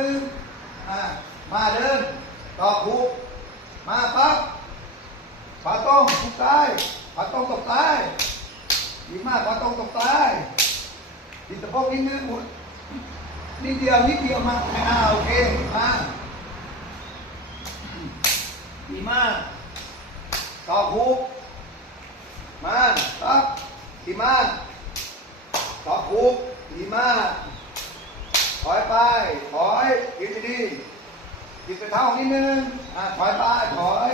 นึงมาเดินต่อคุกมาปั๊บปาต้องคุกใต้ปาต้องตกใต้ดีมากปาต้องตกใต้ดีสะโพกนิดนึงนิดเดียวมาโอเคมาดีมากต่อคุกมาปั๊บดีมากต่อคุกดีมากถอยไปถอยยืนดียืนไปเท้านิดนึงถอยไปถอย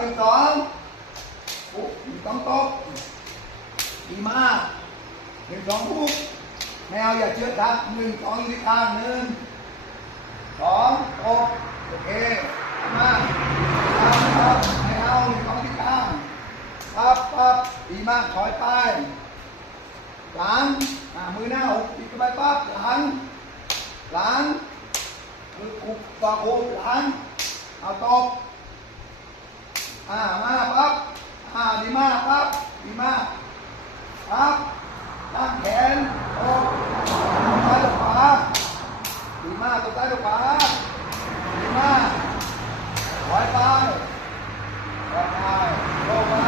หนึ่งสองปุ๊บหนึ่งสองตกดีมากหนึ่งสองปุ๊บไม่เอาอย่าเชื่อทักหนึ่งสองยืนข้างหนึ่งสองตกโอเคมาไม่เอาหนึ่งสองยืนข้างปั๊บดีมากถอยไปหลังมือหน้าอกติดไปปั๊บหลังมือกุบต่อโอบหลังเอาตบมาปั๊บดีมากปั๊บดีมากปั๊บตั้งแขนตบซ้ายขวาดีมากตบซ้ายขวาดีมากถอยไปลงไป